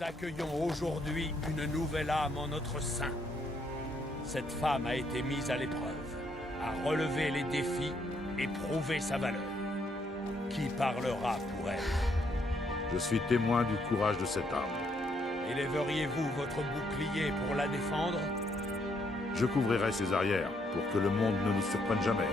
Nous accueillons aujourd'hui une nouvelle âme en notre sein. Cette femme a été mise à l'épreuve, a relevé les défis et prouvé sa valeur. Qui parlera pour elle? Je suis témoin du courage de cette âme. Élèveriez-vous votre bouclier pour la défendre? Je couvrirai ses arrières pour que le monde ne nous surprenne jamais.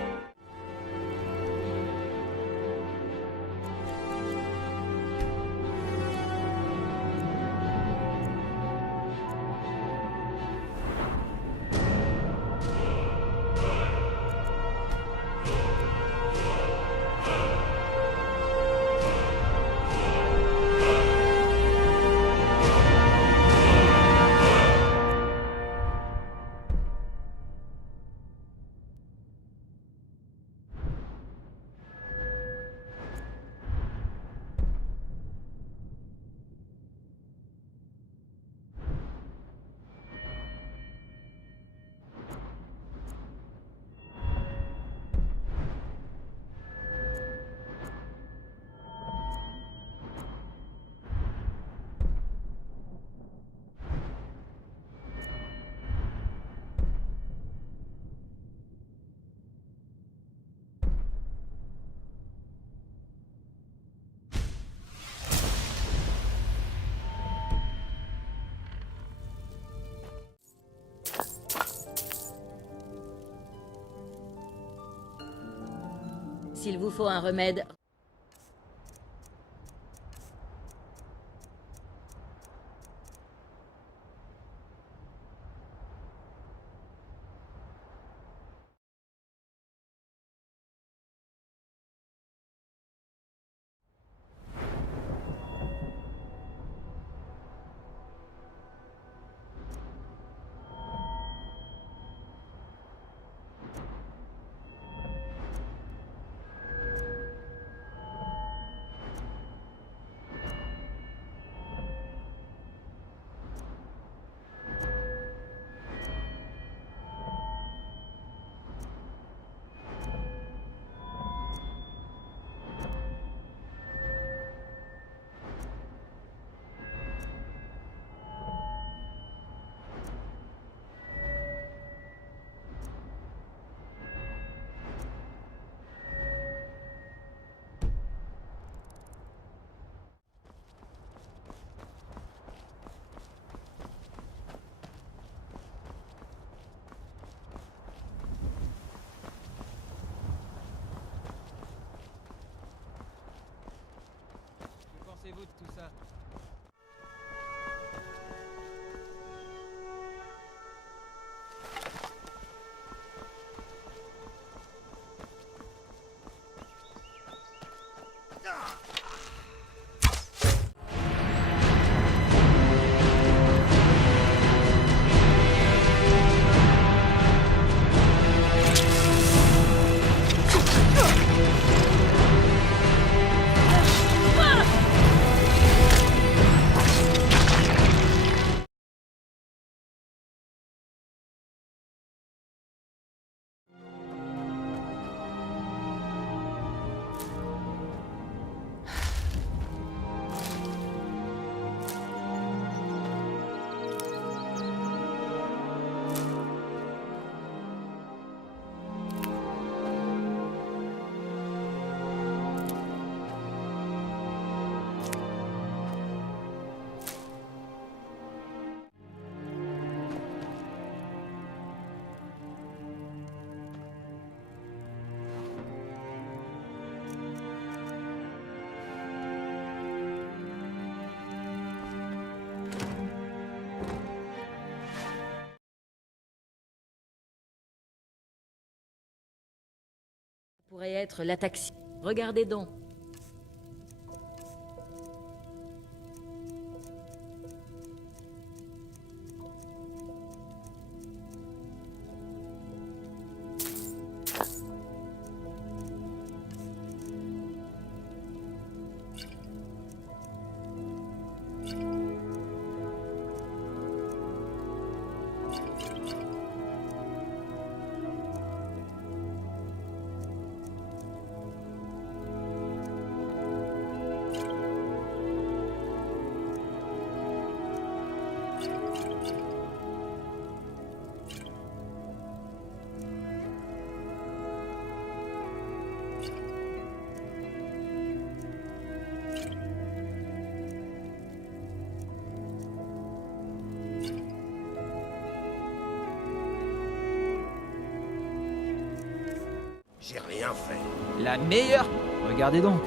S'il vous faut un remède, Que pensez-vous de tout ça? pourrait être l'ataxie. Regardez donc. bien fait. La meilleure. Regardez donc.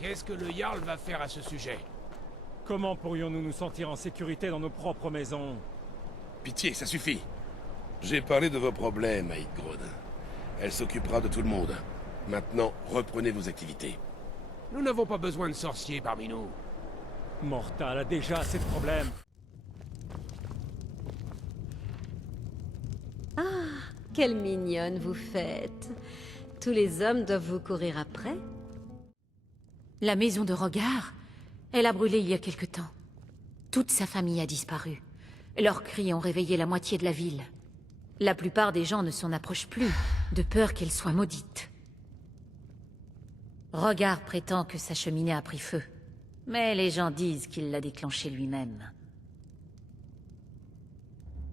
Qu'est-ce que le Jarl va faire à ce sujet? Comment pourrions-nous nous sentir en sécurité dans nos propres maisons? Pitié, ça suffit. J'ai parlé de vos problèmes à Hidgrod. Elle s'occupera de tout le monde. Maintenant, reprenez vos activités. Nous n'avons pas besoin de sorciers parmi nous. Mortal a déjà assez de problèmes. Quelle mignonne vous faites. Tous les hommes doivent vous courir après. La maison de Rhogar, elle a brûlé il y a quelque temps. Toute sa famille a disparu. Leurs cris ont réveillé la moitié de la ville. La plupart des gens ne s'en approchent plus, de peur qu'elle soit maudite. Rhogar prétend que sa cheminée a pris feu. Mais les gens disent qu'il l'a déclenchée lui-même.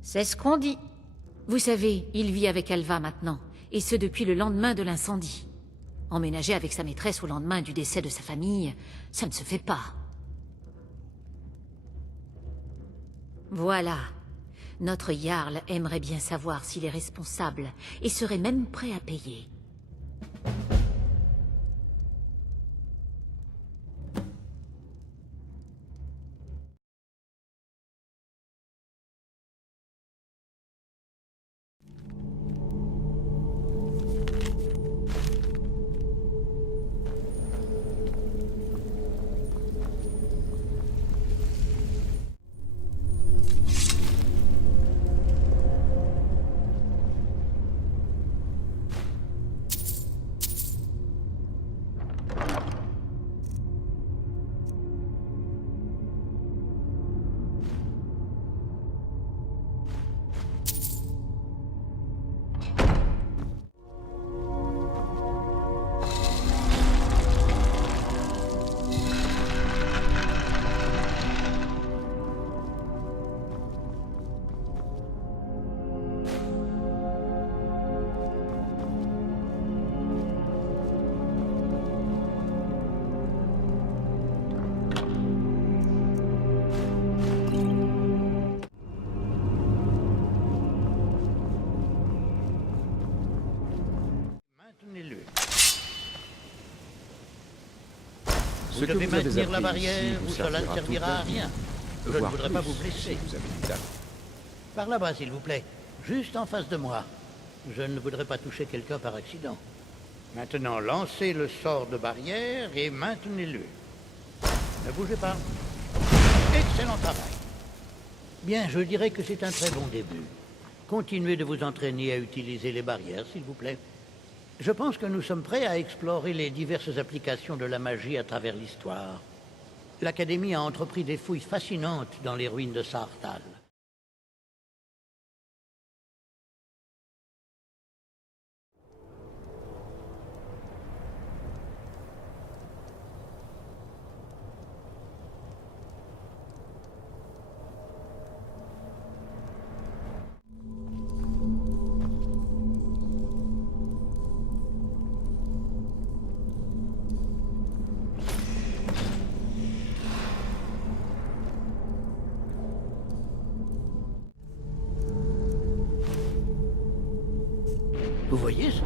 C'est ce qu'on dit. Vous savez, il vit avec Alva maintenant, Et ce depuis le lendemain de l'incendie. Emménager avec sa maîtresse au lendemain du décès de sa famille, ça ne se fait pas. Voilà. Notre Jarl aimerait bien savoir s'il est responsable, et serait même prêt à payer. Maintenez-le. Vous devez maintenir la barrière ou cela ne servira à rien. Je ne voudrais pas vous blesser. Par là-bas, s'il vous plaît. Juste en face de moi. Je ne voudrais pas toucher quelqu'un par accident. Maintenant, lancez le sort de barrière et maintenez-le. Ne bougez pas. Excellent travail. Bien, je dirais que c'est un très bon début. Continuez de vous entraîner à utiliser les barrières, s'il vous plaît. Je pense que nous sommes prêts à explorer les diverses applications de la magie à travers l'histoire. L'Académie a entrepris des fouilles fascinantes dans les ruines de Saarthal. Vous voyez ça?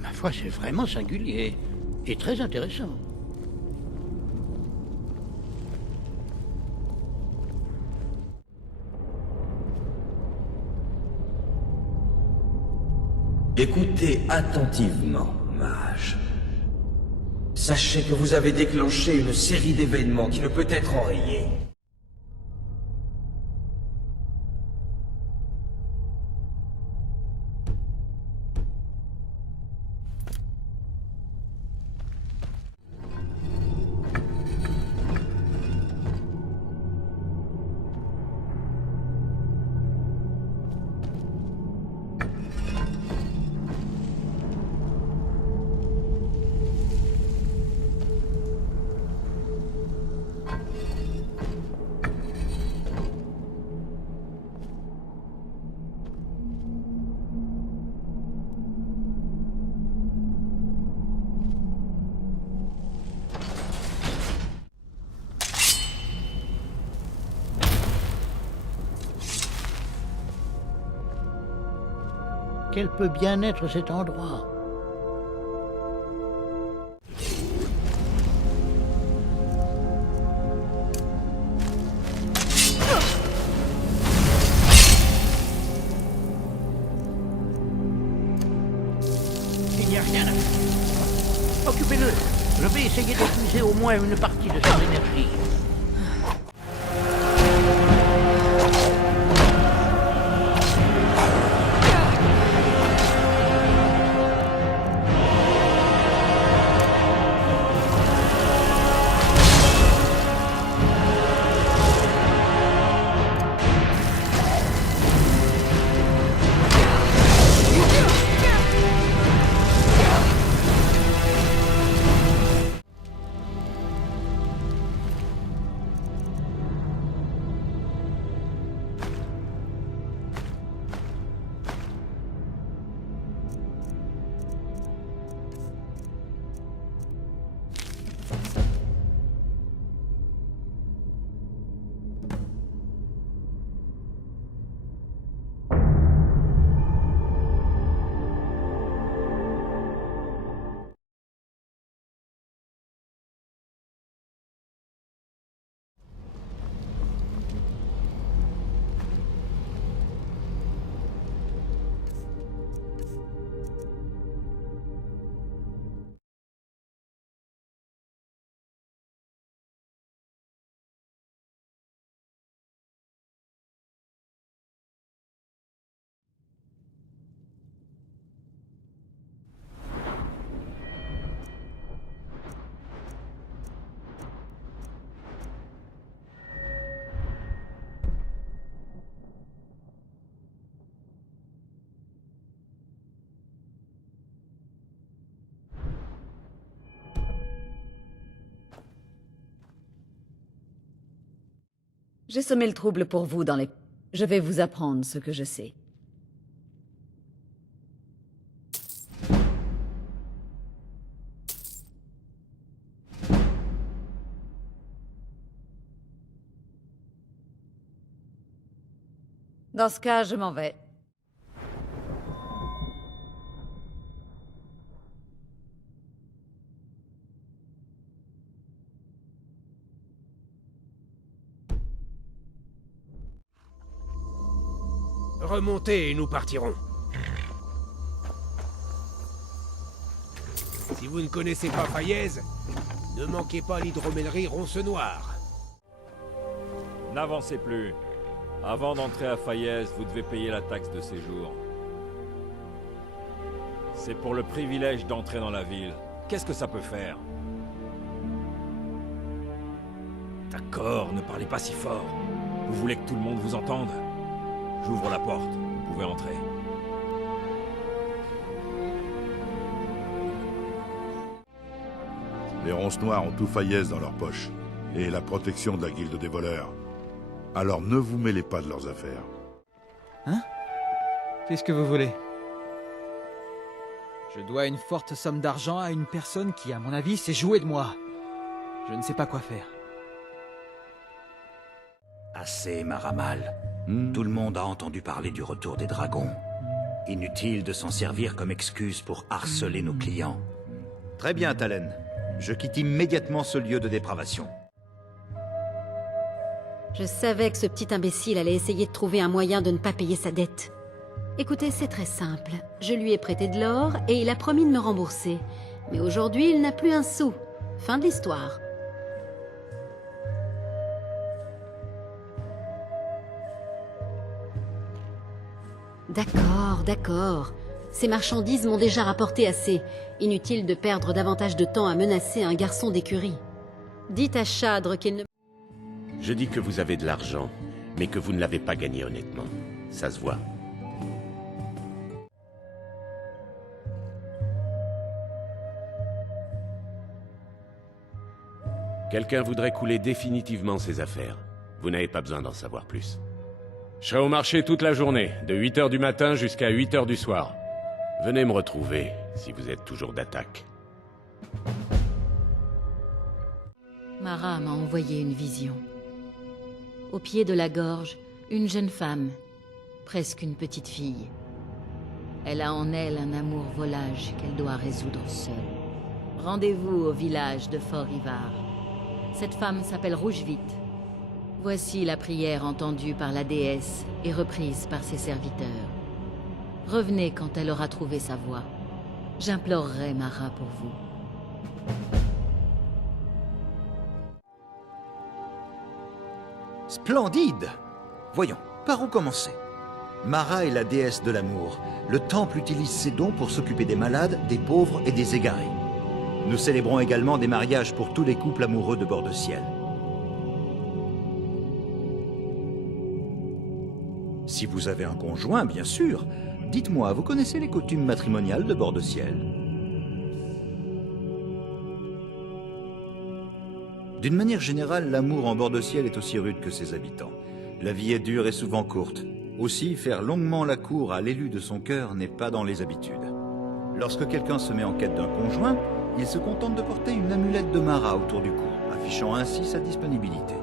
Ma foi, c'est vraiment singulier et très intéressant. Écoutez attentivement, mage. Sachez que vous avez déclenché une série d'événements qui ne peut être enrayée. Quel peut bien être cet endroit? Il n'y a rien à faire. Occupez-le. Je vais essayer d'épuiser au moins une partie de son énergie. J'ai semé le trouble pour vous dans les... Je vais vous apprendre ce que je sais. Dans ce cas, je m'en vais. Remontez et nous partirons. Si vous ne connaissez pas Faillaise, ne manquez pas l'hydromellerie Ronce Noire. N'avancez plus. Avant d'entrer à Faillaise, vous devez payer la taxe de séjour. C'est pour le privilège d'entrer dans la ville. Qu'est-ce que ça peut faire? D'accord, ne parlez pas si fort. Vous voulez que tout le monde vous entende? J'ouvre la porte, vous pouvez entrer. Les ronces noires ont tout Faillaise dans leur poche, et la protection de la guilde des voleurs. Alors ne vous mêlez pas de leurs affaires. Hein? Qu'est-ce que vous voulez? Je dois une forte somme d'argent à une personne qui, à mon avis, s'est jouée de moi. Je ne sais pas quoi faire. Assez, Maramal. Tout le monde a entendu parler du retour des dragons. Inutile de s'en servir comme excuse pour harceler nos clients. Très bien, Talen. Je quitte immédiatement ce lieu de dépravation. Je savais que ce petit imbécile allait essayer de trouver un moyen de ne pas payer sa dette. Écoutez, c'est très simple. Je lui ai prêté de l'or et il a promis de me rembourser. Mais aujourd'hui, il n'a plus un sou. Fin de l'histoire. D'accord, d'accord. Ces marchandises m'ont déjà rapporté assez. Inutile de perdre davantage de temps à menacer un garçon d'écurie. Dites à Chadre qu'il ne... Je dis que vous avez de l'argent, mais que vous ne l'avez pas gagné honnêtement. Ça se voit. Quelqu'un voudrait couler définitivement ses affaires. Vous n'avez pas besoin d'en savoir plus. Je serai au marché toute la journée, de 8h du matin jusqu'à 8h du soir. Venez me retrouver, si vous êtes toujours d'attaque. Mara m'a envoyé une vision. Au pied de la gorge, une jeune femme, presque une petite fille. Elle a en elle un amour volage qu'elle doit résoudre seule. Rendez-vous au village de Fort-Ivar. Cette femme s'appelle Rougevite. Voici la prière entendue par la déesse et reprise par ses serviteurs. Revenez quand elle aura trouvé sa voie. J'implorerai Mara pour vous. Splendide! Voyons, par où commencer? Mara est la déesse de l'amour. Le temple utilise ses dons pour s'occuper des malades, des pauvres et des égarés. Nous célébrons également des mariages pour tous les couples amoureux de bord de ciel. Si vous avez un conjoint, bien sûr. Dites-moi, vous connaissez les coutumes matrimoniales de bord de ciel? D'une manière générale, l'amour en bord de ciel est aussi rude que ses habitants. La vie est dure et souvent courte. Aussi, faire longuement la cour à l'élu de son cœur n'est pas dans les habitudes. Lorsque quelqu'un se met en quête d'un conjoint, il se contente de porter une amulette de Mara autour du cou, affichant ainsi sa disponibilité.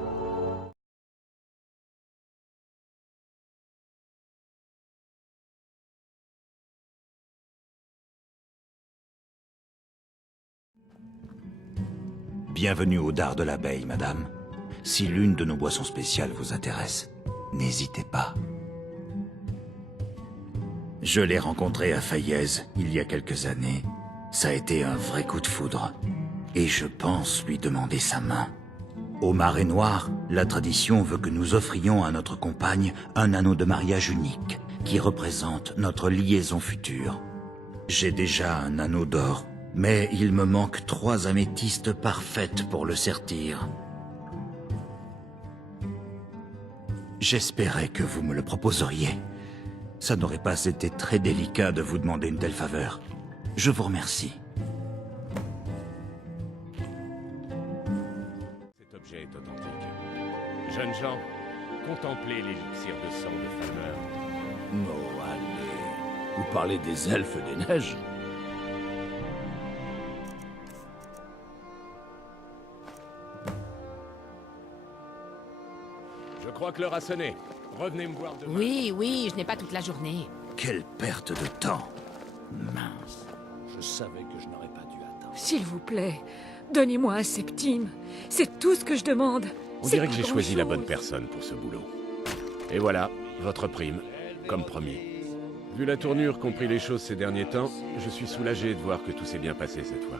Bienvenue au dard de l'abeille, madame. Si l'une de nos boissons spéciales vous intéresse, n'hésitez pas. Je l'ai rencontré à Faillaise il y a quelques années. Ça a été un vrai coup de foudre. Et je pense lui demander sa main. Au Marais Noir, la tradition veut que nous offrions à notre compagne un anneau de mariage unique qui représente notre liaison future. J'ai déjà un anneau d'or, mais il me manque 3 améthystes parfaites pour le sertir. J'espérais que vous me le proposeriez. Ça n'aurait pas été très délicat de vous demander une telle faveur. Je vous remercie. Cet objet est authentique. Jeunes gens, contempler l'élixir de sang de Falmer. Oh, allez. Vous parlez des elfes des neiges? Je crois que l'heure a sonné. Revenez me voir demain. Oui, je n'ai pas toute la journée. Quelle perte de temps. Mince. Je savais que je n'aurais pas dû attendre. S'il vous plaît, donnez-moi un septime. C'est tout ce que je demande. On dirait que j'ai choisi la bonne personne pour ce boulot. Et voilà, votre prime, comme promis. Vu la tournure qu'ont pris les choses ces derniers temps, je suis soulagé de voir que tout s'est bien passé cette fois.